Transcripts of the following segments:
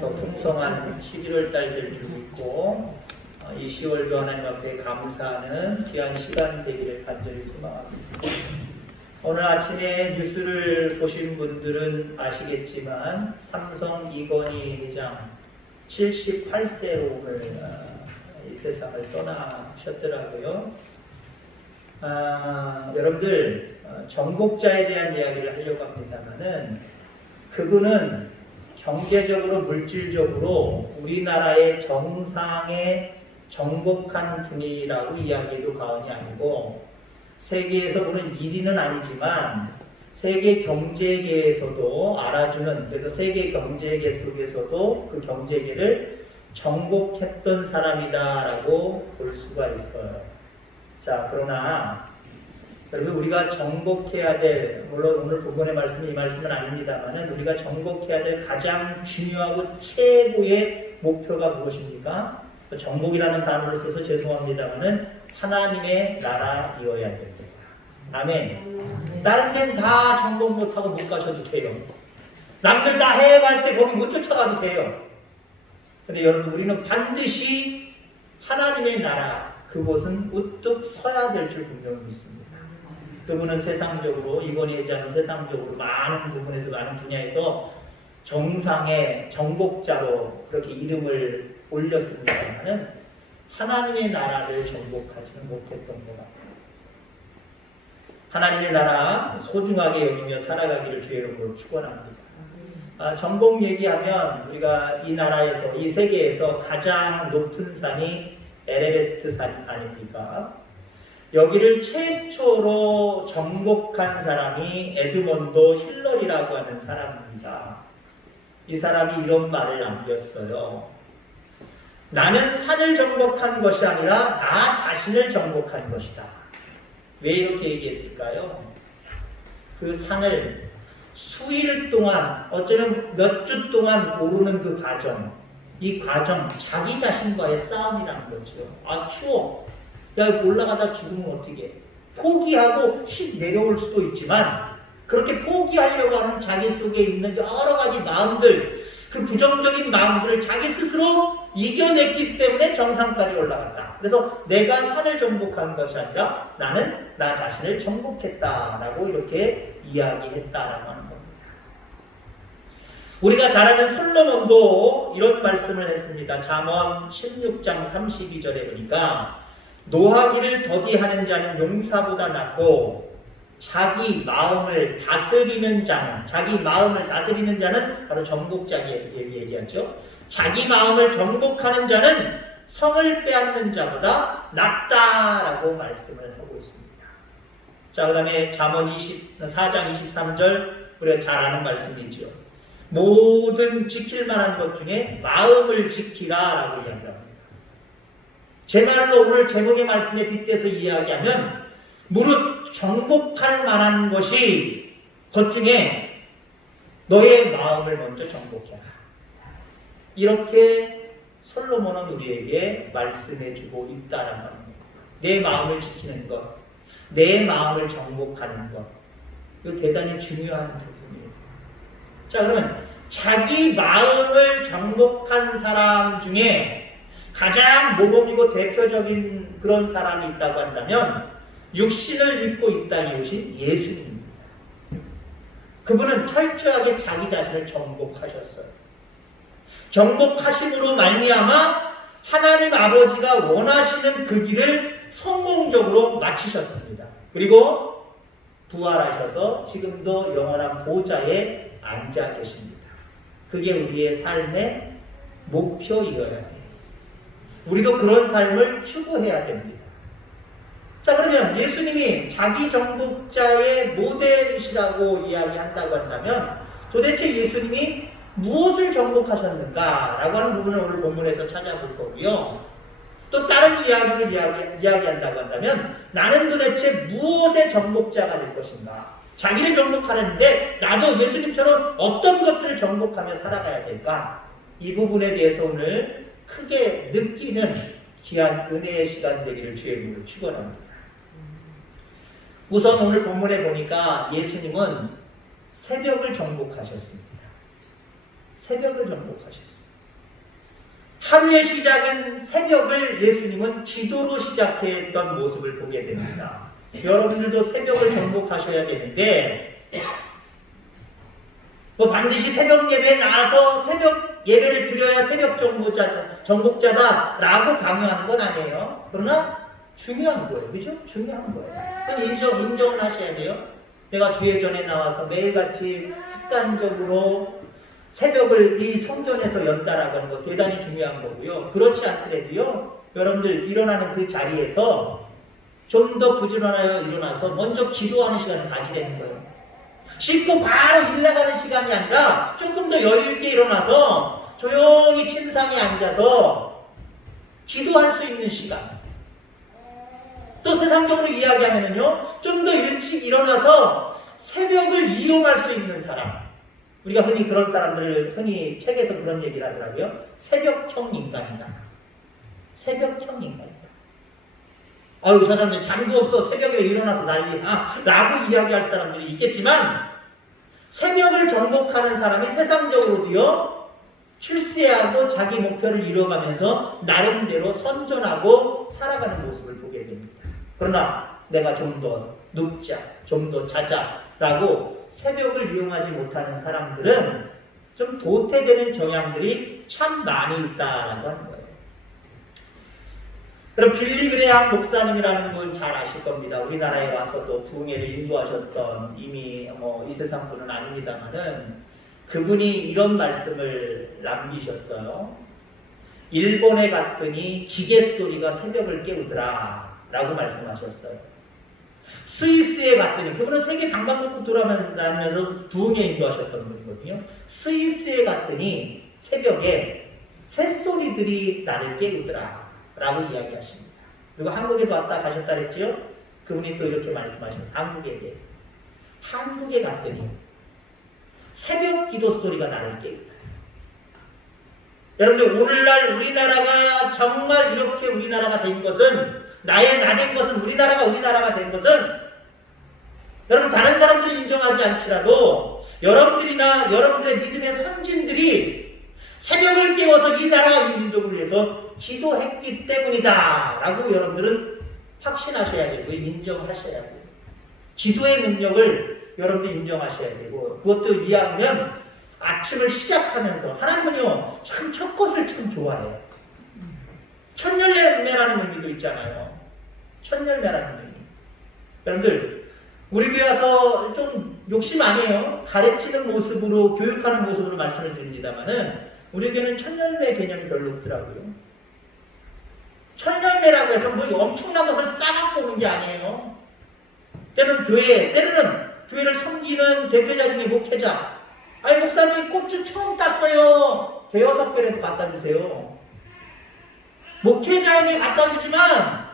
더 풍성한 11월 달들 주고 있고 이 10월도 하나님 앞에 감사하는 귀한 시간 되기를 간절히 소망합니다. 오늘 아침에 뉴스를 보신 분들은 아시겠지만 삼성 이건희 회장 78세로 오늘 이 세상을 떠나셨더라고요. 여러분들 정복자에 대한 이야기를 하려고 합니다만은 그분은 경제적으로 물질적으로 우리나라의 정상에 정복한 분이라고 이야기해도 과언이 아니고 세계에서 보는 1위는 아니지만 세계 경제계에서도 알아주는, 그래서 세계 경제계 속에서도 그 경제계를 정복했던 사람이다라고 볼 수가 있어요. 자, 그러나 여러분 우리가 정복해야 될, 물론 오늘 본문의 말씀이 이 말씀은 아닙니다만은 우리가 정복해야 될 가장 중요하고 최고의 목표가 무엇입니까? 정복이라는 단어를 써서 죄송합니다만은 하나님의 나라이어야 됩니다. 아멘. 다른 데는 다 정복 못하고 못 가셔도 돼요. 남들 다 해외 갈 때 거기 못 쫓아가도 돼요. 근데 여러분 우리는 반드시 하나님의 나라, 그곳은 우뚝 서야 될 줄 분명히 믿습니다. 그분은 세상적으로, 이건희 회장은 세상적으로 많은 부분에서, 많은 분야에서 정상의 정복자로 그렇게 이름을 올렸습니다만은 하나님의 나라를 정복하지는 못했던 것 같아요. 하나님의 나라 소중하게 여기며 살아가기를 주의 이름으로 축원합니다. 정복 얘기하면 우리가 이 나라에서, 이 세계에서 가장 높은 산이 에베레스트 산 아닙니까? 여기를 최초로 정복한 사람이 에드먼드 힐러리라고 하는 사람입니다. 이 사람이 이런 말을 남겼어요. 나는 산을 정복한 것이 아니라 나 자신을 정복한 것이다. 왜 이렇게 얘기했을까요? 그 산을 수일 동안, 어쩌면 몇 주 동안 오르는 그 과정, 이 과정, 자기 자신과의 싸움이라는 거죠. 추워. 야, 올라가다 죽으면 어떻게? 포기하고 휙 내려올 수도 있지만 그렇게 포기하려고 하는 자기 속에 있는 여러 가지 마음들, 그 부정적인 마음들을 자기 스스로 이겨냈기 때문에 정상까지 올라갔다. 그래서 내가 산을 정복한 것이 아니라 나는 나 자신을 정복했다라고 이렇게 이야기했다라고 하는 겁니다. 우리가 잘 아는 솔로몬도 이런 말씀을 했습니다. 잠언 16장 32절에 보니까 노하기를 더디하는 자는 용사보다 낫고 자기 마음을 다스리는 자는 바로 정복자 얘기하죠. 자기 마음을 정복하는 자는 성을 빼앗는 자보다 낫다라고 말씀을 하고 있습니다. 자, 그 다음에 잠언 4장 23절 우리가 잘 아는 말씀이죠. 모든 지킬 만한 것 중에 마음을 지키라라고 이야기합니다. 제 말로 오늘 제목의 말씀에 빗대서 이야기하면 무릇 정복할 만한 것 중에 너의 마음을 먼저 정복해라. 이렇게 솔로몬은 우리에게 말씀해주고 있다는 겁니다. 내 마음을 지키는 것, 내 마음을 정복하는 것, 이거 대단히 중요한 부분이에요. 자, 그러면 자기 마음을 정복한 사람 중에 가장 모범이고 대표적인 그런 사람이 있다고 한다면 육신을 입고 이 땅에 오신 예수님입니다. 그분은 철저하게 자기 자신을 정복하셨어요. 정복하심으로 말미암아 하나님 아버지가 원하시는 그 길을 성공적으로 마치셨습니다. 그리고 부활하셔서 지금도 영원한 보좌에 앉아 계십니다. 그게 우리의 삶의 목표이어야 돼요. 우리도 그런 삶을 추구해야 됩니다. 자, 그러면 예수님이 자기 정복자의 모델이시라고 이야기한다고 한다면 도대체 예수님이 무엇을 정복하셨는가? 라고 하는 부분을 오늘 본문에서 찾아볼 거고요. 또 다른 이야기를 이야기한다고 한다면 나는 도대체 무엇의 정복자가 될 것인가? 자기를 정복하려는데 나도 예수님처럼 어떤 것들을 정복하며 살아가야 될까? 이 부분에 대해서 오늘 크게 느끼는 귀한 은혜의 시간 되기를 주의 이름으로 축원합니다. 우선 오늘 본문에 보니까 예수님은 새벽을 정복하셨습니다. 새벽을 정복하셨습니다. 하루의 시작은 새벽을 예수님은 기도로 시작했던 모습을 보게 됩니다. 여러분들도 새벽을 정복하셔야 되는데 반드시 새벽 예배에 나와서 새벽 예배를 드려야 새벽 정복자다라고 강요하는 건 아니에요. 그러나 중요한 거예요. 그죠? 중요한 거예요. 인정을 하셔야 돼요. 내가 주회 전에 나와서 매일같이 습관적으로 새벽을 이 성전에서 연다라고 하는 거 대단히 중요한 거고요. 그렇지 않더라도요. 여러분들 일어나는 그 자리에서 좀 더 부지런하여 일어나서 먼저 기도하는 시간을 가지라는 거예요. 씻고 바로 일 나가는 시간이 아니라 조금 더 여유있게 일어나서 조용히 침상에 앉아서 기도할 수 있는 시간. 또 세상적으로 이야기하면요, 좀 더 일찍 일어나서 새벽을 이용할 수 있는 사람. 우리가 흔히 그런 사람들을 흔히 책에서 그런 얘기를 하더라고요. 새벽형 인간이다. 새벽형 인간이다. 아유, 저 사람들 잠도 없어. 새벽에 일어나서 난리야. 라고 이야기할 사람들이 있겠지만, 새벽을 정복하는 사람이 세상적으로도요, 출세하고 자기 목표를 이루어가면서 나름대로 선전하고 살아가는 모습을 보게 됩니다. 그러나 내가 좀 더 눕자, 좀 더 자자 라고 새벽을 이용하지 못하는 사람들은 좀 도태되는 경향들이 참 많이 있다라고 하는 거예요. 그럼 빌리 그레함 목사님이라는 분 잘 아실 겁니다. 우리나라에 와서 또 부흥회를 인도하셨던 이미 이 세상 분은 아닙니다만은 그분이 이런 말씀을 남기셨어요. 일본에 갔더니 기계 소리가 새벽을 깨우더라 라고 말씀하셨어요. 스위스에 갔더니 그분은 세계 방방곡곡 돌아다니면서 부흥회 인도하셨던 분이거든요. 스위스에 갔더니 새벽에 새소리들이 나를 깨우더라 라고 이야기하십니다. 그리고 한국에도 왔다 가셨다 그랬죠? 그분이 또 이렇게 말씀하셨어요. 한국에 대해서. 한국에 갔더니 새벽 기도 소리가 나를 깨우더라. 여러분들 오늘날 우리나라가 정말 이렇게 우리나라가 된 것은 나된 것은 우리나라가 된 것은 여러분 다른 사람들이 인정하지 않더라도 여러분들이나 여러분들의 믿음의 선진들이 새벽을 깨워서 이 나라 이 민족을 위해서 기도했기 때문이다 라고 여러분들은 확신하셔야 되고 인정하셔야 돼요. 기도의 능력을 여러분들이 인정하셔야 되고 그것도 이해하면 아침을 시작하면서 하나님은요 참 첫 것을 참 좋아해요. 첫열매라는 의미도 있잖아요. 첫열매라는 의미. 여러분들 우리 교회 와서 좀 욕심 아니에요. 가르치는 모습으로 교육하는 모습으로 말씀을 드립니다만은 우리 교회는 첫열매 개념이 별로 없더라고요. 첫열매라고 해서 뭐 엄청난 것을 싸갖고 오는 게 아니에요. 때로는 교회를 섬기는 대표자 중에 목회자. 아니 목사님 고추 처음 땄어요. 대여섯 배라도 갖다 주세요. 목회자에게 갖다 주지만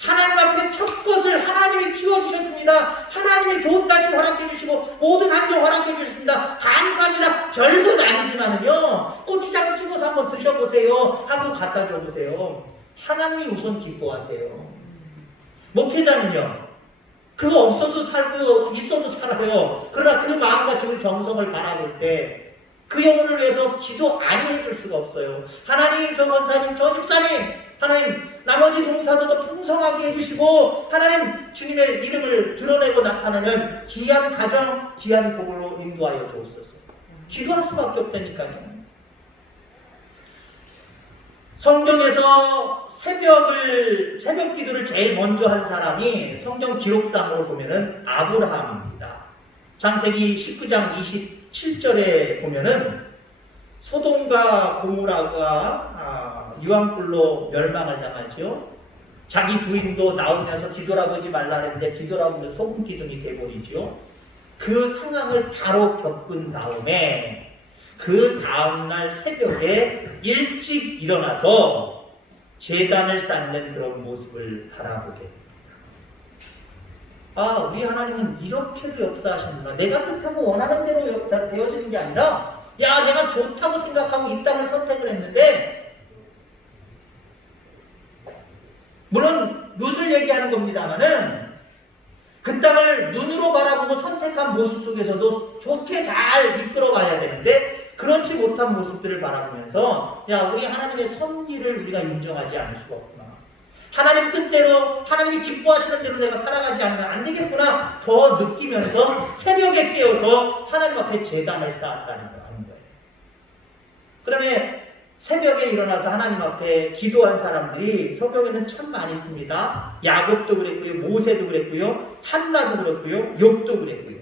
하나님 앞에 첫 것을 하나님이 키워주셨습니다. 하나님이 좋은 날씨 허락해 주시고 모든 환경 허락해 주셨습니다. 감사합니다. 별것 아니지만은요 고추장 찍어서 한번 드셔보세요 하고 갖다 줘보세요. 하나님이 우선 기뻐하세요. 목회자는요 그거 없어도 살고 있어도 살아요. 그러나 그 마음과 그 정성을 바라볼 때 그 영혼을 위해서 기도 안 해줄 수가 없어요. 하나님 저 권사님 저 집사님 하나님 나머지 동사들도 풍성하게 해주시고 하나님 주님의 이름을 드러내고 나타내는 귀한 가정 귀한 복으로 인도하여 주옵소서. 기도할 수밖에 없다니까요. 성경에서 새벽 기도를 제일 먼저 한 사람이 성경 기록상으로 보면은 아브라함입니다. 창세기 19장 27절에 보면은 소돔과 고모라가 유황불로 멸망을 당하죠. 자기 부인도 나오면서 뒤돌아보지 말라 했는데 뒤돌아보면 소금 기둥이 돼버리죠. 그 상황을 바로 겪은 다음에 그 다음날 새벽에 일찍 일어나서 제단을 쌓는 그런 모습을 바라보게 됩니다. 아, 우리 하나님은 이렇게도 역사하시는구나. 내가 뜻하고 원하는 대로 되어지는 게 아니라 야, 내가 좋다고 생각하고 이 땅을 선택을 했는데 물론 룻을 얘기하는 겁니다만은 그 땅을 눈으로 바라보고 선택한 모습 속에서도 좋게 잘 이끌어가야 되는데 그렇지 못한 모습들을 바라보면서 야, 우리 하나님의 섭리를 우리가 인정하지 않을 수가 없구나. 하나님 뜻대로 하나님이 기뻐하시는 대로 내가 살아가지 않으면 안 되겠구나 더 느끼면서 새벽에 깨어서 하나님 앞에 제단을 쌓았다는 거예요. 그다음에 새벽에 일어나서 하나님 앞에 기도한 사람들이 성경에는 참 많이 있습니다. 야곱도 그랬고요, 모세도 그랬고요, 한나도 그랬고요, 욥도 그랬고요.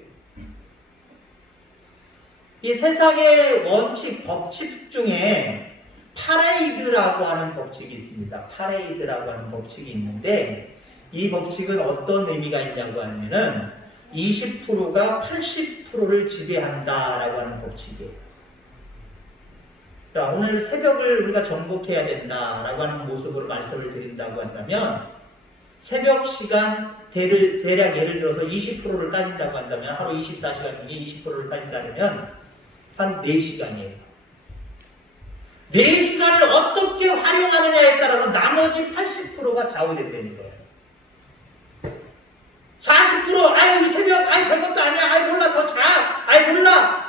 이 세상의 원칙, 법칙 중에 파레이드라고 하는 법칙이 있습니다. 파레이드라고 하는 법칙이 있는데 이 법칙은 어떤 의미가 있냐고 하면은 20%가 80%를 지배한다라고 하는 법칙이에요. 자, 오늘 새벽을 우리가 정복해야 된다라고 하는 모습으로 말씀을 드린다고 한다면 새벽 시간 대략 예를 들어서 20%를 따진다고 한다면 하루 24시간 중에 20%를 따진다면 한 4시간이에요. 4시간을 어떻게 활용하느냐에 따라서 나머지 80%가 좌우된다는 거예요. 40% 아유 새벽 아이 별것도 아니야 아이 몰라 더 자 아이 몰라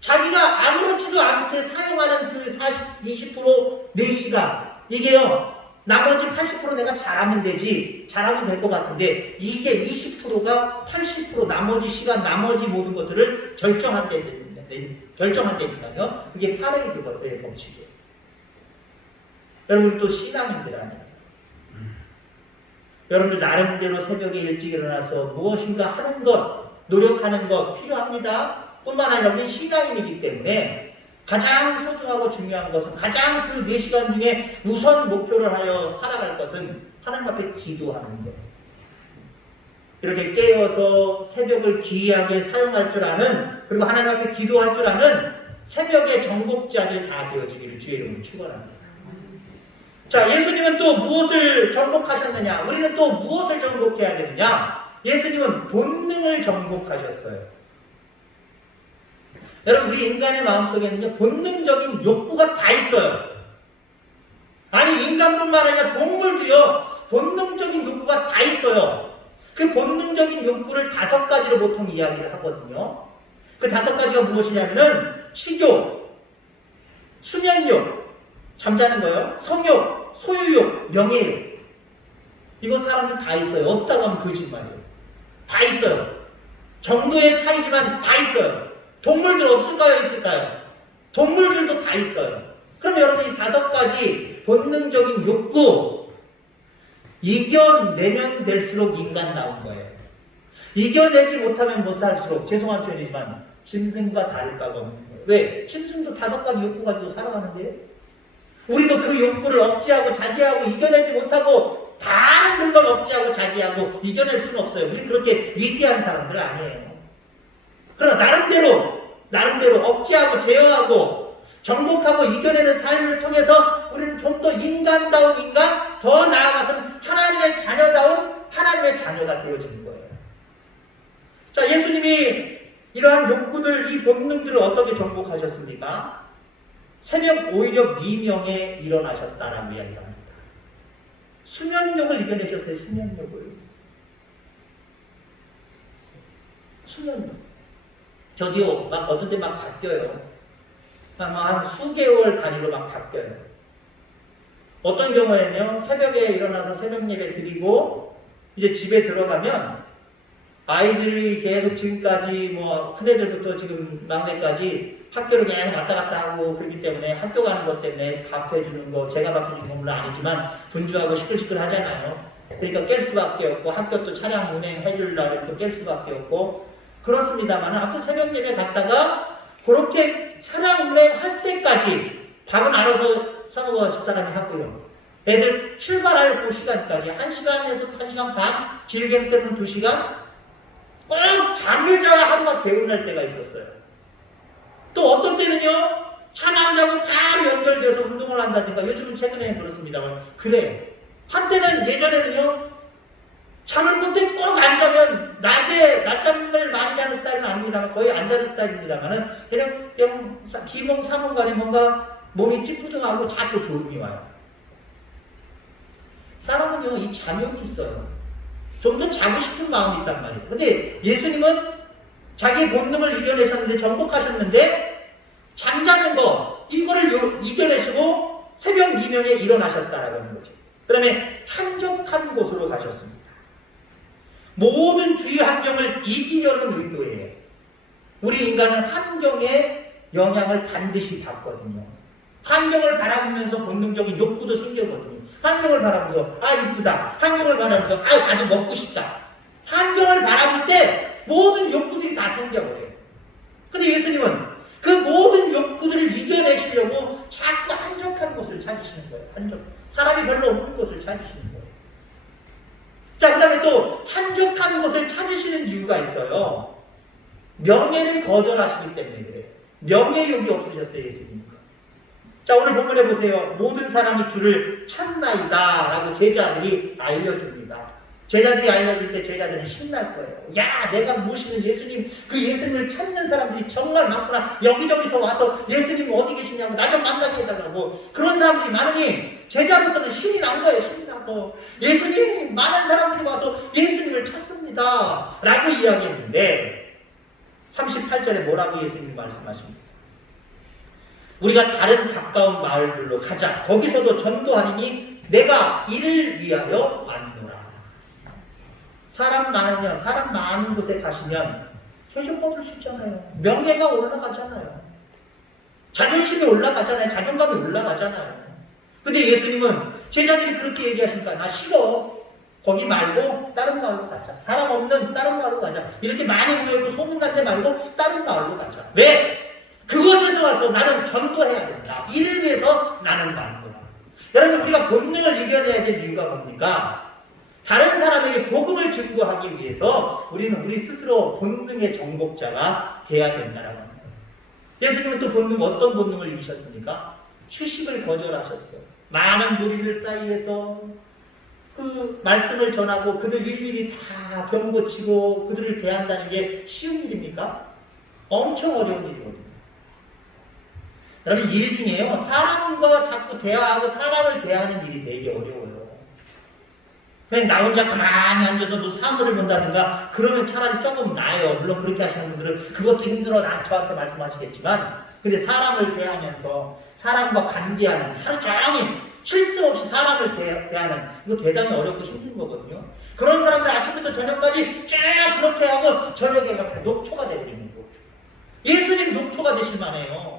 자기가 아무렇지도 않게 사용하는 그 20% 4시간 이게요 나머지 80% 내가 잘하면 되지 잘하면 될 것 같은데 이게 20%가 80% 나머지 시간 나머지 모든 것들을 결정한다니까요. 그게 파레이드 법칙이에요. 여러분 또 신앙인들 아니에요. 여러분들 나름대로 새벽에 일찍 일어나서 무엇인가 하는 것 노력하는 것 필요합니다. 뿐만 아니라 우리 신앙인이기 때문에 가장 소중하고 중요한 것은 가장 그 4시간 중에 우선 목표를 하여 살아갈 것은 하나님 앞에 기도하는 것. 이렇게 깨어서 새벽을 기이하게 사용할 줄 아는 그리고 하나님 앞에 기도할 줄 아는 새벽의 정복자들 다 되어지기를 주의 이름으로 축원합니다. 자, 예수님은 또 무엇을 정복하셨느냐? 우리는 또 무엇을 정복해야 되느냐? 예수님은 본능을 정복하셨어요. 여러분 우리 인간의 마음속에는요 본능적인 욕구가 다 있어요. 아니 인간뿐만 아니라 동물도요 본능적인 욕구가 다 있어요. 그 본능적인 욕구를 5가지로 보통 이야기를 하거든요. 그 5가지가 무엇이냐면은 식욕, 수면욕, 잠자는 거요, 성욕, 소유욕, 명예욕. 이거 사람은 다 있어요. 없다고 하면 거짓말이에요. 다 있어요. 정도의 차이지만 다 있어요. 동물들 없을까요? 있을까요? 동물들도 다 있어요. 그럼 여러분 이 5가지 본능적인 욕구 이겨내면 될수록 인간 나온 거예요. 이겨내지 못하면 못 살수록 죄송한 표현이지만 짐승과 다를 바가 없는 거예요. 왜? 짐승도 5가지 욕구 가지고 살아가는데 우리도 그 욕구를 억제하고 자제하고 이겨내지 못하고 다른 걸 억제하고 자제하고 이겨낼 수는 없어요. 우리는 그렇게 위대한 사람들 아니에요. 그러나 나름대로 억제하고 제어하고 정복하고 이겨내는 삶을 통해서 우리는 좀 더 인간다운 인간, 더 나아가서는 하나님의 자녀다운 하나님의 자녀가 되어지는 거예요. 자, 예수님이 이러한 욕구들, 이 본능들을 어떻게 정복하셨습니까? 새벽 오히려 미명에 일어나셨다라고 이야기를 합니다. 수면욕을 이겨내셨어요. 수면욕을. 수면욕. 저도요, 막 어떤 때 막 바뀌어요. 한 수개월 단위로 막 바뀌어요. 어떤 경우에는요, 새벽에 일어나서 새벽 예배 드리고, 이제 집에 들어가면, 아이들이 계속 지금까지 큰애들부터 지금 막내까지 학교를 계속 왔다 갔다 하고 그렇기 때문에 학교 가는 것 때문에 밥 해주는 거, 제가 밥 해주는 건 물론 아니지만 분주하고 시끌시끌 하잖아요. 그러니까 깰 수밖에 없고, 학교 또 차량 운행해주려면 또 깰 수밖에 없고, 그렇습니다만 학교 새벽 예배 갔다가 그렇게 차량 운행할 때까지 밥은 알아서 사모가 집사람이 하고요. 애들 출발할 그 시간까지 1시간에서 1시간 반, 길게는 때는 2시간 꼭 잠을 자야 하루가 개운할 때가 있었어요. 또 어떤 때는요 잠 안 자고 바로 연결돼서 운동을 한다든가 요즘은 최근에는 그렇습니다만 그래요. 한때는 예전에는요 잠을 그때 꼭 안 자면 낮잠을 많이 자는 스타일은 아닙니다만 거의 안 자는 스타일입니다만은 그냥 기몽사몽간에 뭔가 몸이 찌뿌둥하고 자꾸 졸음이 와요. 사람은요 이 잠욕이 있어요. 좀 더 자고 싶은 마음이 있단 말이에요. 근데 예수님은 자기의 본능을 이겨내셨는데, 정복하셨는데, 잠자는 거, 이거를 이겨내시고 새벽 미명에 일어나셨다라고 하는 거죠. 그 다음에 한적한 곳으로 가셨습니다. 모든 주위 환경을 이기려는 의도예요. 우리 인간은 환경의 영향을 반드시 받거든요. 환경을 바라보면서 본능적인 욕구도 생기거든요. 환경을 바라보면서 아 이쁘다. 환경을 바라보면서 아 나도 먹고 싶다. 환경을 바라볼 때 모든 욕구들이 다 생겨버려요. 근데 예수님은 그 모든 욕구들을 이겨내시려고 자꾸 한적한 곳을 찾으시는 거예요. 사람이 별로 없는 곳을 찾으시는 거예요. 자, 그 다음에 또 한적한 곳을 찾으시는 이유가 있어요. 명예를 거절하시기 때문에 그래요. 명예욕이 없으셨어요, 예수님. 자, 오늘 본문에 보세요. 모든 사람이 주를 찾나이다 라고 제자들이 알려줍니다. 제자들이 알려줄 때 제자들은 신날 거예요. 야, 내가 모시는 예수님, 그 예수님을 찾는 사람들이 정말 많구나. 여기저기서 와서 예수님 어디 계시냐고 나 좀 만나게 해달라고. 그런 사람들이 많으니 제자로서는 신이 난 거예요. 신이 나서 예수님, 많은 사람들이 와서 예수님을 찾습니다 라고 이야기했는데 38절에 뭐라고 예수님이 말씀하십니까? 우리가 다른 가까운 마을들로 가자. 거기서도 전도하리니 내가 이를 위하여 왔노라. 사람 많은 곳에 가시면 대접 받을 수 있잖아요. 명예가 올라가잖아요. 자존심이 올라가잖아요. 자존감이 올라가잖아요. 근데 예수님은 제자들이 그렇게 얘기하시니까 나 싫어. 거기 말고 다른 마을로 가자. 사람 없는 다른 마을로 가자. 이렇게 많이 모여있고 소문난 데 말고 다른 마을로 가자. 왜? 그곳에서 와서 나는 전도해야 된다. 이를 위해서 나는 가는 거다. 여러분, 우리가 본능을 이겨내야 될 이유가 뭡니까? 다른 사람에게 복음을 증거하기 위해서 우리는 우리 스스로 본능의 정복자가 돼야 된다라고 합니다. 예수님은 또 어떤 본능을 이기셨습니까? 휴식을 거절하셨어요. 많은 무리들 사이에서 그 말씀을 전하고 그들 일일이 다 병고치고 그들을 대한다는 게 쉬운 일입니까? 엄청 어려운 일이거든요. 여러분, 일 중에요, 사람과 자꾸 대화하고 사람을 대하는 일이 되게 어려워요. 그냥 나 혼자 가만히 앉아서 뭐 사물을 본다든가 그러면 차라리 조금 나아요. 물론 그렇게 하시는 분들은 그것도 힘들어 저한테 말씀하시겠지만, 근데 사람을 대하면서 사람과 관계하는, 하루 종일 쉴 새 없이 사람을 대하는, 이거 대단히 어렵고 힘든 거거든요. 그런 사람들 아침부터 저녁까지 쭉 그렇게 하고 저녁에 가면 녹초가 되버리는 거죠. 예수님 녹초가 되실 만해요.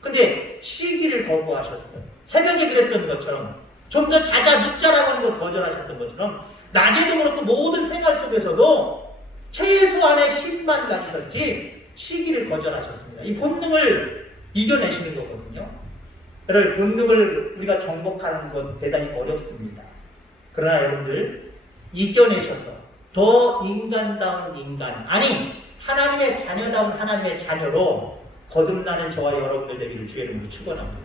근데 쉬기를 거부하셨어요. 새벽에 그랬던 것처럼, 좀 더 자자 눕자라고 하는 걸 거절하셨던 것처럼, 낮에도 그렇고 모든 생활 속에서도 최소한의 쉼만 가지셨지 쉬기를 거절하셨습니다. 이 본능을 이겨내시는 거거든요. 그럴 본능을 우리가 정복하는 건 대단히 어렵습니다. 그러나 여러분들, 이겨내셔서 더 인간다운 인간, 아니 하나님의 자녀다운 하나님의 자녀로 거듭나는 저와 여러분들 되기를 주의 이름으로 축원합니다.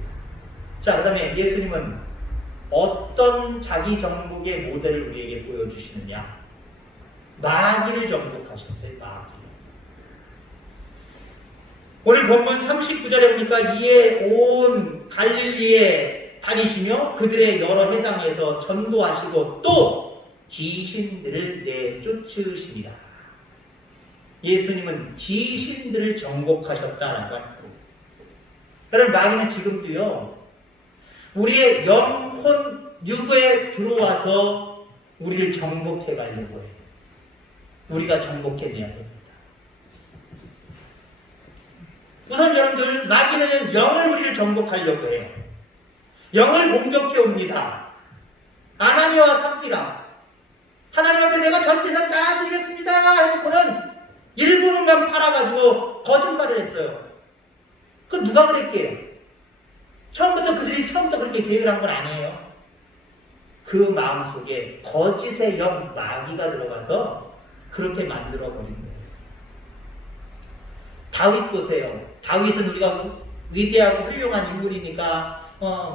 자, 그 다음에 예수님은 어떤 자기 정복의 모델을 우리에게 보여주시느냐? 마귀를 정복하셨어요. 마귀. 오늘 본문 39절에 보니까 이에 온 갈릴리에 다니시며 그들의 여러 회당에서 전도하시고 또 귀신들을 내쫓으시니라. 예수님은 귀신들을 정복하셨다라고 합니다. 여러분, 마귀는 지금도요, 우리의 영혼 육에 들어와서 우리를 정복해 가려고 해요. 우리가 정복해내야 됩니다. 우선 여러분들, 마귀는 영을 우리를 정복하려고 해요. 영을 공격해 옵니다. 아나니아와 삽비라, 하나님 앞에 내가 전 재산 다 드리겠습니다 해놓고는 일부분만 팔아가지고 거짓말을 했어요. 그 누가 그랬게요? 그들이 처음부터 그렇게 계획을 한 건 아니에요. 그 마음속에 거짓의 영, 마귀가 들어가서 그렇게 만들어버린 거예요. 다윗 보세요. 다윗은 우리가 위대하고 훌륭한 인물이니까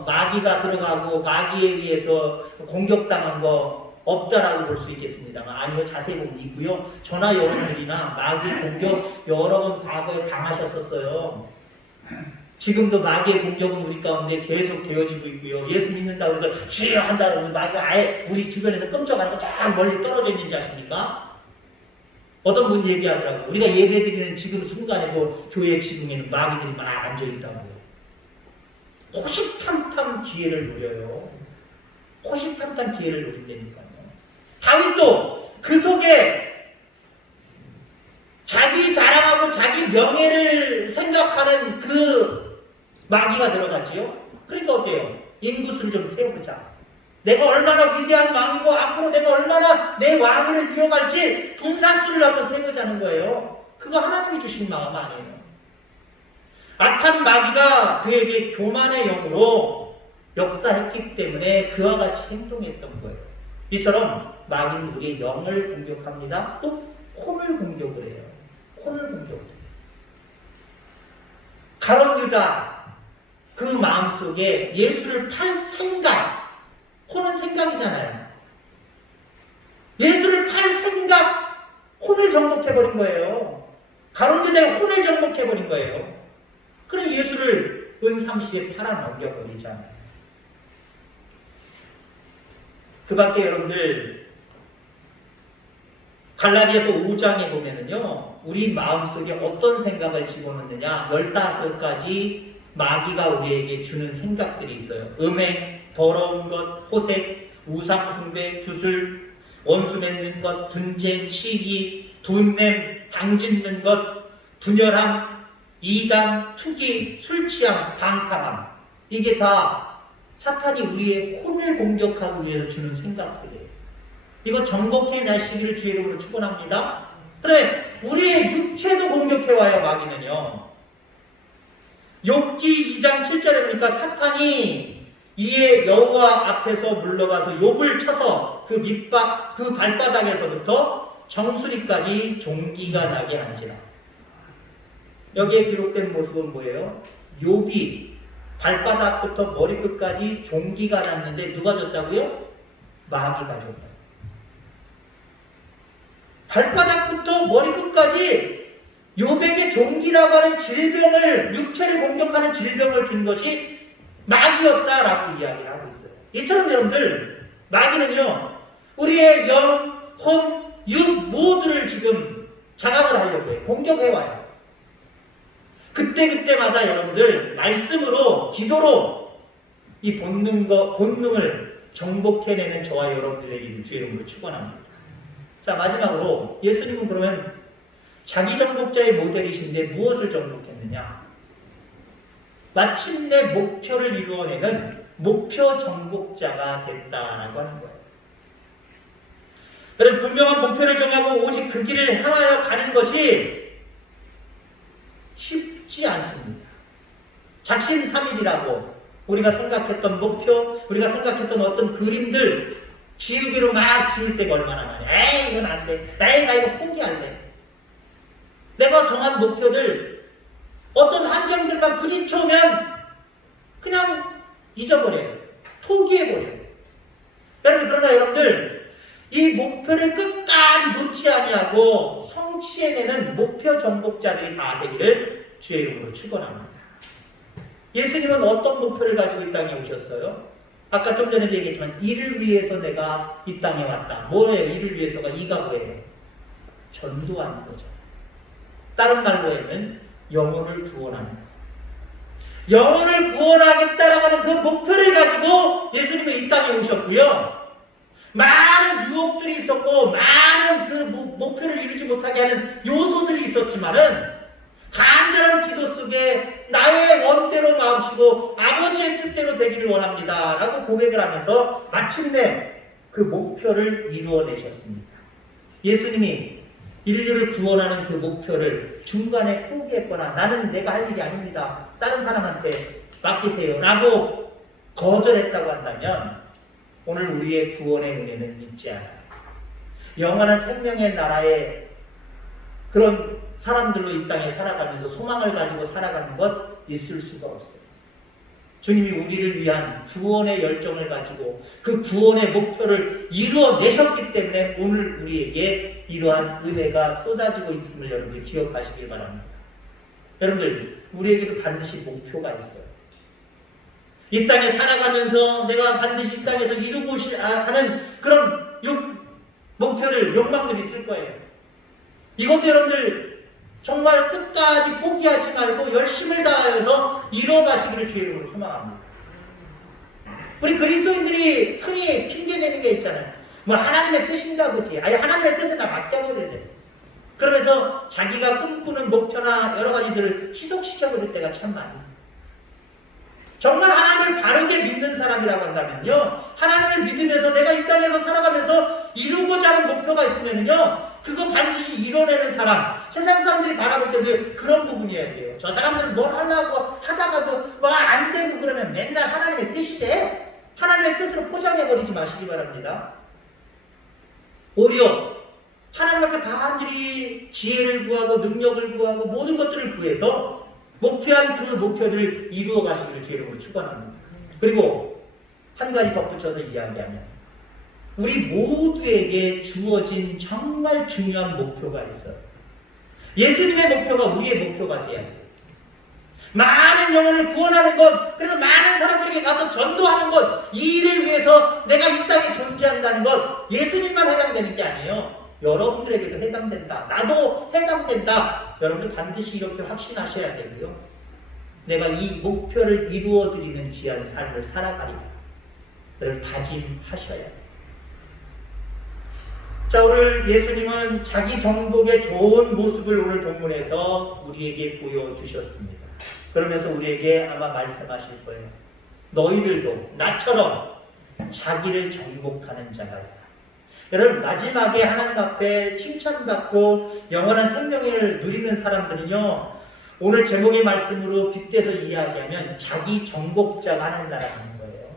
마귀가 들어가고 마귀에 의해서 공격당한 거 없다라고 볼 수 있겠습니다만, 아니요, 자세히 보면 있고요. 저나 여러분들이나 마귀 공격 여러 번 과거에 당하셨었어요. 지금도 마귀의 공격은 우리 가운데 계속 되어지고 있고요. 예수 믿는다고 해서 주여 한다고 마귀가 아예 우리 주변에서 끔찍하고 쫙 멀리 떨어져 있는지 아십니까? 어떤 분 얘기하더라고요. 우리가 예배드리는 지금 순간에도 교회 지붕에는 마귀들이 막 앉아있다고요. 호시탐탐 기회를 노려요. 호시탐탐 기회를 노린다니까요. 다윗도 그 속에 자기 자랑하고 자기 명예를 생각하는 그 마귀가 들어가지요. 그러니까 어때요? 인구수를 좀 세워보자. 내가 얼마나 위대한 왕이고 앞으로 내가 얼마나 내 왕위를 이어갈지 분산수를 한번 세우자는 거예요. 그거 하나님이 주신 마음 아니에요. 악한 마귀가 그에게 교만의 영으로 역사했기 때문에 그와 같이 행동했던 거예요. 이처럼 마귀는 우리의 영을 공격합니다. 또 혼을 공격을 해요. 혼을 공격을 해요. 가룟 유다 그 마음속에 예수를 팔 생각, 혼은 생각이잖아요. 예수를 팔 생각, 혼을 정복해버린 거예요. 가룟 유다의 혼을 정복해버린 거예요. 그럼 예수를 은삼시에 팔아 넘겨버리잖아요. 그 밖에 여러분들 갈라디아서 5장에 보면은요, 우리 마음속에 어떤 생각을 집어넣느냐, 15가지 마귀가 우리에게 주는 생각들이 있어요. 음행, 더러운 것, 호색, 우상숭배, 주술, 원수 맺는 것, 분쟁, 시기, 돈냄, 당짓는 것, 분열함, 이단, 투기, 술취함, 방탕함. 이게 다 사탄이 우리의 혼을 공격하기 위해서 주는 생각들이에요. 이거 정복해 나시기를 주의 이름으로 축원합니다. 그다음에 우리의 육체도 공격해와요. 마귀는요. 욥기 2장 7절에 보니까 사탄이 이에 여호와 앞에서 물러가서 욥을 쳐서 그 발바닥에서부터 정수리까지 종기가 나게 한지라. 여기에 기록된 모습은 뭐예요? 욥이 발바닥부터 머리끝까지 종기가 났는데 누가 줬다고요? 마귀가 줬다. 발바닥부터 머리끝까지 욥에게 종기라고 하는 질병을, 육체를 공격하는 질병을 준 것이 마귀였다라고 이야기를 하고 있어요. 이처럼 여러분들, 마귀는요, 우리의 영, 혼, 육 모두를 지금 장악을 하려고 해요. 공격해와요. 그때그때마다 여러분들 말씀으로, 기도로 이 본능을 정복해내는 저와 여러분들에게 주의 이름으로 축원합니다. 자, 마지막으로 예수님은 그러면 자기 정복자의 모델이신데 무엇을 정복했느냐? 마침내 목표를 이루어내는 목표 정복자가 됐다라고 하는 거예요. 그래서 분명한 목표를 정하고 오직 그 길을 향하여 가는 것이 쉽지 않습니다. 작심삼일이라고 우리가 생각했던 목표, 우리가 생각했던 어떤 그림들 지우기로 막 지울 때가 얼마나 많아요. 에이 이건 안 돼. 나 이거 포기할래. 내가 정한 목표들 어떤 환경들만 부딪혀오면 그냥 잊어버려요. 포기해버려요. 그러나 여러분들 이 목표를 끝까지 놓지 아니하고 성취해내는 목표 정복자들이 다 되기를 주의 이름으로 축원합니다. 예수님은 어떤 목표를 가지고 이 땅에 오셨어요? 아까 좀 전에도 얘기했지만 이를 위해서 내가 이 땅에 왔다. 뭐예요? 이를 위해서가 이가 뭐예요? 전도하는 거죠. 다른 말로 하면 영혼을 구원하는 거. 영혼을 구원하겠다라고 하는 그 목표를 가지고 예수님은 이 땅에 오셨고요. 많은 유혹들이 있었고 많은 그 목표를 이루지 못하게 하는 요소들이 있었지만은 간절한 기도 속에 나의 원대로 마음시고 아버지의 뜻대로 되기를 원합니다 라고 고백을 하면서 마침내 그 목표를 이루어내셨습니다. 예수님이 인류를 구원하는 그 목표를 중간에 포기했거나 나는 내가 할 일이 아닙니다, 다른 사람한테 맡기세요 라고 거절했다고 한다면 오늘 우리의 구원의 은혜는 있지 않아요. 영원한 생명의 나라에 그런 사람들로 이 땅에 살아가면서 소망을 가지고 살아가는 것 있을 수가 없어요. 주님이 우리를 위한 구원의 열정을 가지고 그 구원의 목표를 이루어내셨기 때문에 오늘 우리에게 이러한 은혜가 쏟아지고 있음을 여러분들 기억하시길 바랍니다. 여러분들, 우리에게도 반드시 목표가 있어요. 이 땅에 살아가면서 내가 반드시 이 땅에서 이루고 하는 그런 목표들, 욕망들이 있을 거예요. 이것도 여러분들 정말 끝까지 포기하지 말고 열심을 다하여서 이뤄가시기를 주의 이름으로 소망합니다. 우리 그리스도인들이 흔히 핑계대는 게 있잖아요. 뭐 하나님의 뜻인가 보지. 아니 하나님의 뜻에 나 맡겨버리래. 그러면서 자기가 꿈꾸는 목표나 여러 가지들을 희석시켜버릴 때가 참 많이 있어요. 정말 하나님을 바르게 믿는 사람이라고 한다면요, 하나님을 믿으면서 내가 이 땅에서 살아가면서 이루고자 하는 목표가 있으면요, 그거 반드시 이뤄내는 사람, 세상 사람들이 바라볼 때도 그런 부분이어야 돼요. 저 사람들은 뭘 하려고 하다가도 안 되고 그러면 맨날 하나님의 뜻이래? 하나님의 뜻으로 포장해버리지 마시기 바랍니다. 오히려 하나님 앞에 간절히 지혜를 구하고 능력을 구하고 모든 것들을 구해서 목표한 그 목표들을 이루어 가시기를 주의 이름으로 축원합니다. 그리고 한 가지 덧붙여서 이야기하면 우리 모두에게 주어진 정말 중요한 목표가 있어요. 예수님의 목표가 우리의 목표가 돼야 돼요. 많은 영혼을 구원하는 것, 그래서 많은 사람들에게 가서 전도하는 것, 이 일을 위해서 내가 이 땅에 존재한다는 것, 예수님만 해당되는 게 아니에요. 여러분들에게도 해당된다. 나도 해당된다. 여러분들 반드시 이렇게 확신하셔야 되고요. 내가 이 목표를 이루어드리는 귀한 삶을 살아가리라. 여러분 다짐하셔야 돼요. 자, 오늘 예수님은 자기 정복의 좋은 모습을 오늘 본문에서 우리에게 보여주셨습니다. 그러면서 우리에게 아마 말씀하실 거예요. 너희들도 나처럼 자기를 정복하는 자가 있다. 여러분, 마지막에 하나님 앞에 칭찬받고 영원한 생명을 누리는 사람들은요, 오늘 제목의 말씀으로 빗대서 이야기하면 자기 정복자가 하는 사람인 거예요.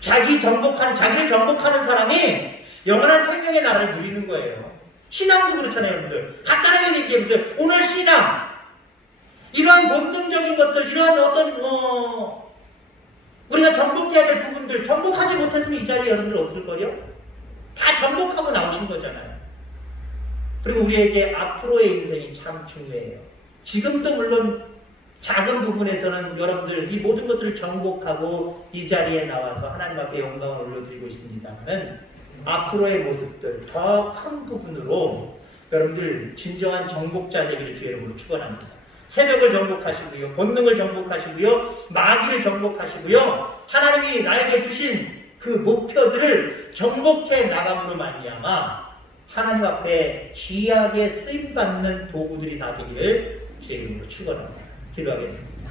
자기를 정복하는 사람이 영원한 생명의 나라를 누리는 거예요. 신앙도 그렇잖아요, 여러분들. 간단하게 얘기해보세요. 오늘 신앙, 이러한 본능적인 것들, 이러한 어떤 우리가 정복해야 될 부분들, 정복하지 못했으면 이 자리에 여러분들 없을걸요? 다 정복하고 나오신 거잖아요. 그리고 우리에게 앞으로의 인생이 참 중요해요. 지금도 물론 작은 부분에서는 여러분들 이 모든 것들을 정복하고 이 자리에 나와서 하나님 앞에 영광을 올려드리고 있습니다만 앞으로의 모습들, 더 큰 부분으로 여러분들 진정한 정복자 되기를 주의 이름으로 축원합니다. 새벽을 정복하시고요, 본능을 정복하시고요, 마귀를 정복하시고요, 하나님이 나에게 주신 그 목표들을 정복해 나감으로 말미암아 하나님 앞에 귀하게 쓰임받는 도구들이 다 되기를 주의 이름으로 축원합니다. 기도하겠습니다.